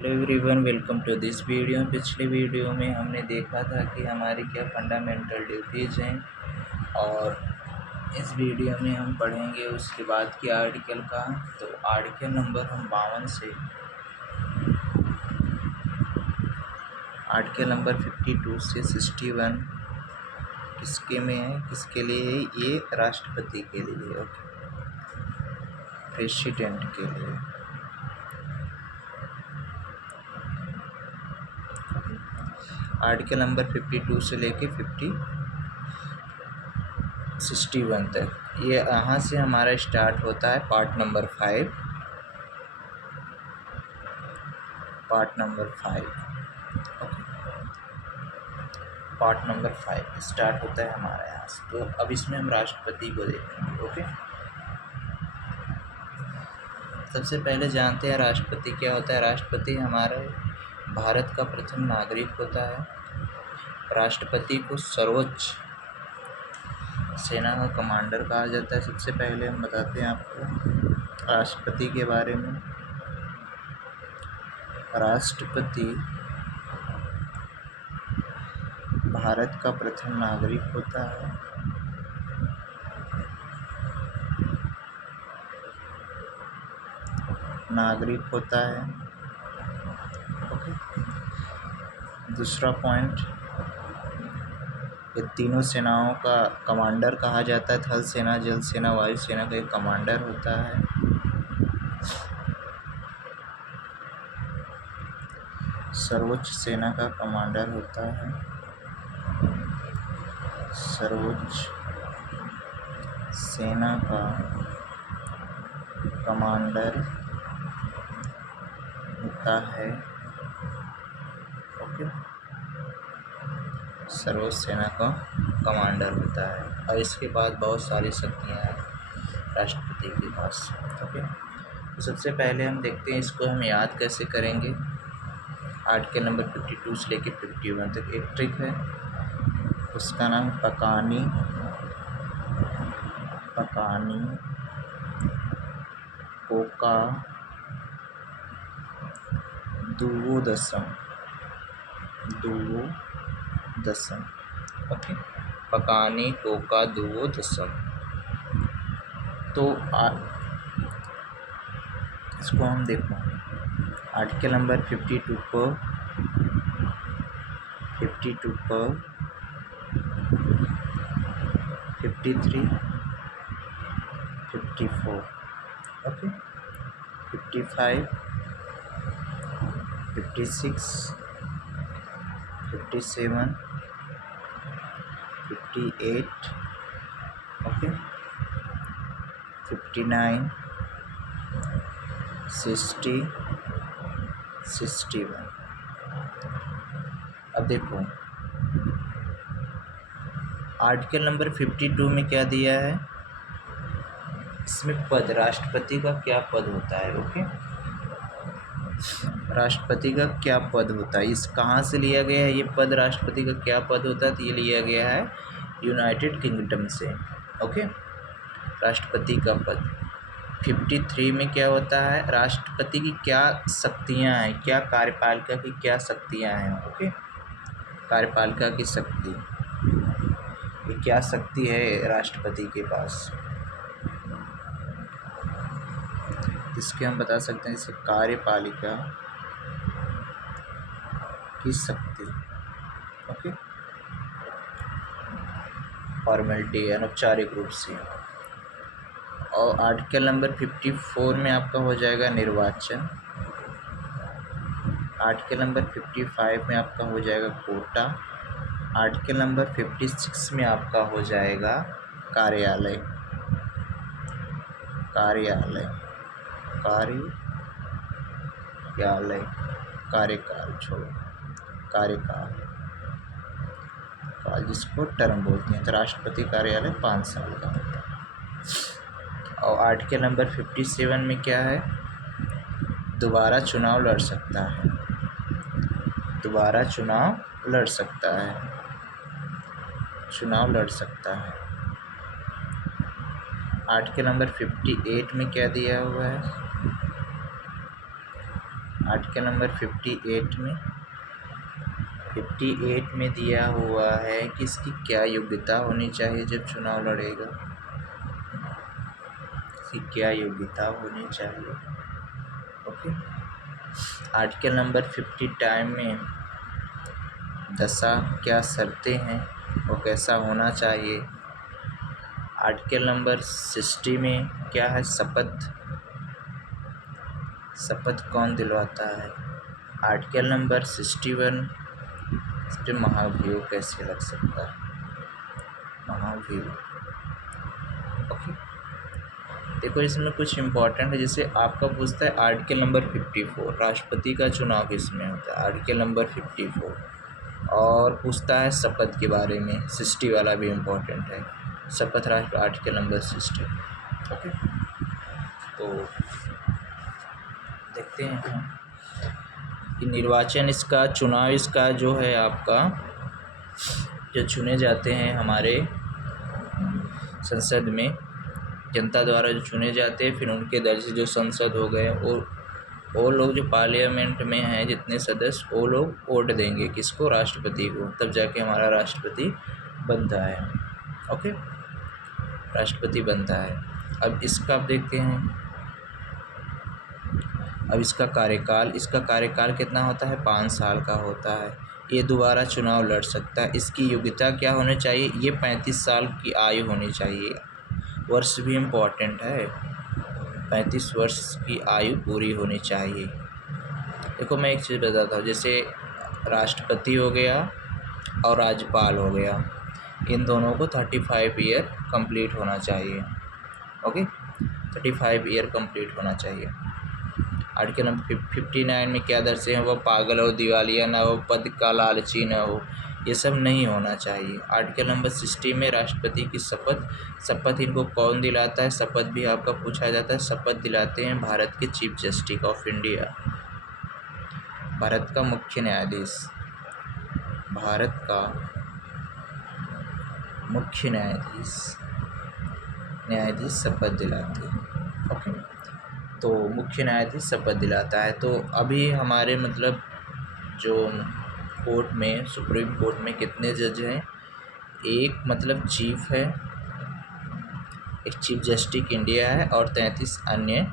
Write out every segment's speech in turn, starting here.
Hello everyone, welcome to this video. पिछले video में हमने देखा था कि हमारी क्या फंडामेंटल ड्यूटीज़ हैं और इस वीडियो में हम पढ़ेंगे उसके बाद के आर्टिकल का। तो आर्टिकल नंबर हम 52 से आर्टिकल नंबर 52 से 61 किसके में है, किसके लिए है? ये राष्ट्रपति के लिए, ओके, प्रेसिडेंट के लिए। आर्टिकल नंबर 52 से लेके 61 तक, ये यहाँ से हमारा स्टार्ट होता है part number 5। Part number 5 start होता है हमारे यहाँ से। तो अब इसमें हम राष्ट्रपति को देखेंगे, ओके। सबसे पहले जानते हैं राष्ट्रपति क्या होता है। राष्ट्रपति हमारे भारत का प्रथम नागरिक होता है। राष्ट्रपति को सर्वोच्च सेना का कमांडर कहा जाता है। सबसे पहले हम बताते हैं आपको राष्ट्रपति के बारे में। राष्ट्रपति भारत का प्रथम नागरिक होता है। ओके। दूसरा पॉइंट, ये तीनों सेनाओं का कमांडर कहा जाता है। थल सेना, जल सेना, वायु सेना का एक कमांडर होता है। सर्वोच्च सेना का कमांडर होता है। सर्वोच्च सेना का कमांडर होता है, ओके। सर्वोच्च सेना का कमांडर होता है और इसके बाद बहुत सारी शक्तियाँ हैं राष्ट्रपति के पास, ओके। तो सबसे पहले हम देखते हैं इसको हम याद कैसे करेंगे। आर्टिकल नंबर 52 से लेके 51 तक एक ट्रिक है, उसका नाम पकानी कोका दुवोदशम, ओके। पकानी कोका दुवोदशम। तो इसको हम देखो आर्टिकल नंबर 52 पर 53, 54, ओके, 55, 56, 57, 58, ओके, 59, 60, 61। अब देखो आर्टिकल नंबर 52 में क्या दिया है, इसमें पद, राष्ट्रपति का क्या पद होता है, ओके। राष्ट्रपति का क्या पद होता है, इस कहाँ से लिया गया है ये पद, राष्ट्रपति का क्या पद होता है, तो ये लिया गया है यूनाइटेड किंगडम से, ओके। राष्ट्रपति का पद 53 में क्या होता है, राष्ट्रपति की क्या शक्तियाँ हैं, क्या कार्यपालिका की क्या शक्तियाँ हैं, ओके। कार्यपालिका की शक्ति, ये क्या शक्ति है राष्ट्रपति के पास, इसके हम बता सकते हैं जैसे कार्यपालिका की शक्ति, ओके। फॉर्मेलिटी अनौपचारिक रूप से। और आर्टिकल नंबर 54 में आपका हो जाएगा निर्वाचन। आर्टिकल नंबर 55 में आपका हो जाएगा कोटा। आर्टिकल नंबर 56 में आपका हो जाएगा कार्यकाल, जिसको टर्म बोलते हैं। तो राष्ट्रपति कार्यालय 5 साल का होता है। और आर्टिकल नंबर 57 में क्या है, दोबारा चुनाव लड़ सकता है, चुनाव लड़ सकता है। आर्टिकल नंबर 58 में क्या दिया हुआ है, आर्टिकल नंबर 58 में दिया हुआ है कि इसकी क्या योग्यता होनी चाहिए जब चुनाव लड़ेगा। इसकी क्या योग्यता होनी चाहिए। ओके। आर्टिकल नंबर 50 टाइम में दशा क्या शर्तें हैं और कैसा होना चाहिए। आर्टिकल नंबर 60 में क्या है, शपथ कौन दिलवाता है। आर्टिकल नंबर 61 इस पर महाभियोग कैसे लग सकता है, महाभियोग। ओके। देखो इसमें कुछ इम्पोर्टेंट है, जैसे आपका पूछता है आर्टिकल नंबर 54 राष्ट्रपति का चुनाव किसमें होता है, आर्टिकल नंबर 54, और पूछता है शपथ के बारे में, 60 वाला भी इम्पोर्टेंट है, शपथ राष्ट्र आर्टिकल नंबर 60। ओके। तो देखते हैं हम कि निर्वाचन इसका, चुनाव इसका जो है आपका, जो चुने जाते हैं हमारे संसद में, जनता द्वारा जो चुने जाते हैं, फिर उनके दल से जो संसद हो गए, और वो लोग जो पार्लियामेंट में हैं जितने सदस्य, वो लोग वोट देंगे किसको, राष्ट्रपति को, तब जाके हमारा राष्ट्रपति बनता है। ओके, राष्ट्रपति बनता है। अब इसका आप देखते हैं, अब इसका कार्यकाल कितना होता है, 5 साल का होता है। ये दोबारा चुनाव लड़ सकता है। इसकी योग्यता क्या होनी चाहिए, ये 35 साल की आयु होनी चाहिए। वर्ष भी इम्पोर्टेंट है, 35 वर्ष की आयु पूरी होनी चाहिए। देखो मैं एक चीज़ बताता हूँ, जैसे राष्ट्रपति हो गया और राज्यपाल हो गया, इन दोनों को 35 ईयर कंप्लीट होना चाहिए। ओके, 35 ईयर कंप्लीट होना चाहिए। आर्टिकल नंबर 59 में क्या दर्जे हैं, वह पागल हो, दिवालिया ना हो, पद का लालची ना हो, ये सब नहीं होना चाहिए। आर्टिकल नंबर 60 में राष्ट्रपति की शपथ इनको कौन दिलाता है, शपथ भी आपका पूछा जाता है। शपथ दिलाते हैं भारत के chief justice of India, Bharat का मुख्य न्यायाधीश, भारत का मुख्य न्यायाधीश शपथ दिलाते हैं। ओके, तो मुख्य न्यायाधीश शपथ दिलाता है। तो अभी हमारे मतलब जो कोर्ट में, सुप्रीम कोर्ट में कितने जज हैं, एक मतलब चीफ है, एक चीफ जस्टिस इंडिया है, और 33 अन्य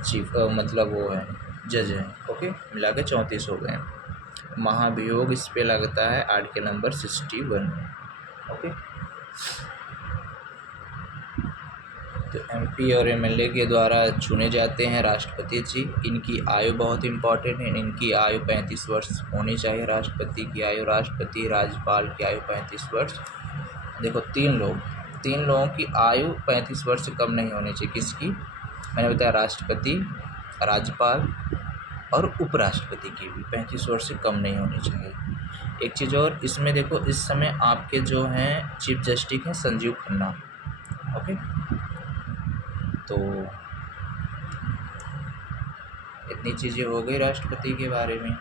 चीफ मतलब वो है जज हैं। ओके, मिला के 34 हो गए। महाभियोग इस पे लगता है आर्टिकल नंबर 61। ओके, तो एमपी और एमएलए के द्वारा चुने जाते हैं राष्ट्रपति जी। इनकी आयु बहुत इम्पॉर्टेंट है, इनकी आयु 35 वर्ष होनी चाहिए। राष्ट्रपति की आयु, राष्ट्रपति राज्यपाल की आयु 35 वर्ष। देखो तीन लोगों की आयु 35 वर्ष से कम नहीं होनी चाहिए। किसकी, मैंने बताया राष्ट्रपति, राज्यपाल और उपराष्ट्रपति की भी 35 वर्ष से कम नहीं होनी चाहिए। एक चीज़ और इसमें देखो, इस समय आपके जो हैं चीफ जस्टिस हैं संजीव खन्ना। ओके, तो इतनी चीज़ें हो गई राष्ट्रपति के बारे में,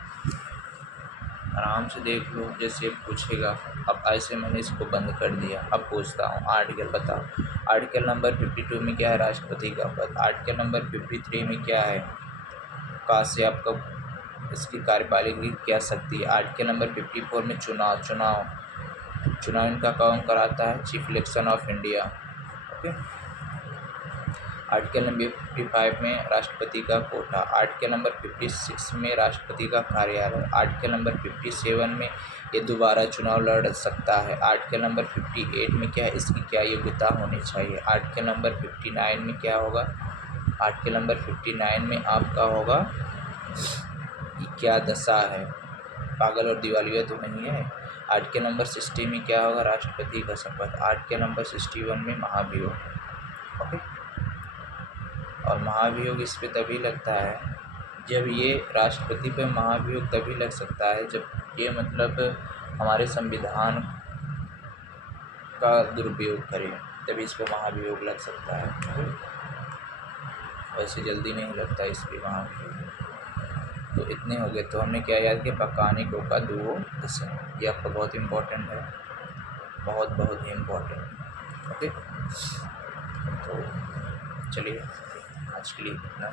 आराम से देख लो। जैसे पूछेगा, अब ऐसे मैंने इसको बंद कर दिया। अब पूछता हूँ आर्टिकल बताओ। आर्टिकल नंबर 52 में क्या है, राष्ट्रपति का पद। आर्टिकल नंबर 53 में क्या है, कहाँ से आपका इसकी कार्यपालिका की क्या शक्ति है। आर्टिकल नंबर 54 में चुनाव इनका कौन कराता है, chief election of India. Okay, article number 55 में राष्ट्रपति का कोटा। आर्टिकल नंबर 56 में राष्ट्रपति का कार्यालय। आर्टिकल नंबर 57 में ये दोबारा चुनाव लड़ सकता है। आर्टिकल नंबर 58 में क्या है, इसकी क्या योग्यता होनी चाहिए। आर्टिकल नंबर 59 में क्या होगा, आर्टिकल नंबर 59 में आपका होगा क्या दशा है, पागल और दिवालिया तो नहीं है। आर्टिकल नंबर 60 में क्या होगा, राष्ट्रपति का शपथ। आर्टिकल नंबर 61 में महाभियोग। ओके, और महाभियोग इस पे तभी लगता है जब ये राष्ट्रपति पे महाभियोग तभी लग सकता है जब ये मतलब हमारे संविधान का दुरुपयोग करे, तभी इसको महाभियोग लग सकता है। वैसे जल्दी नहीं लगता इस पर महाभियोग। तो इतने हो गए। तो हमने क्या याद किया, पकाने को का दुओ दशा, ये आपका बहुत इम्पोर्टेंट है, बहुत ही इम्पोर्टेंट। ओके, तो चलिए आज के लिए इतना।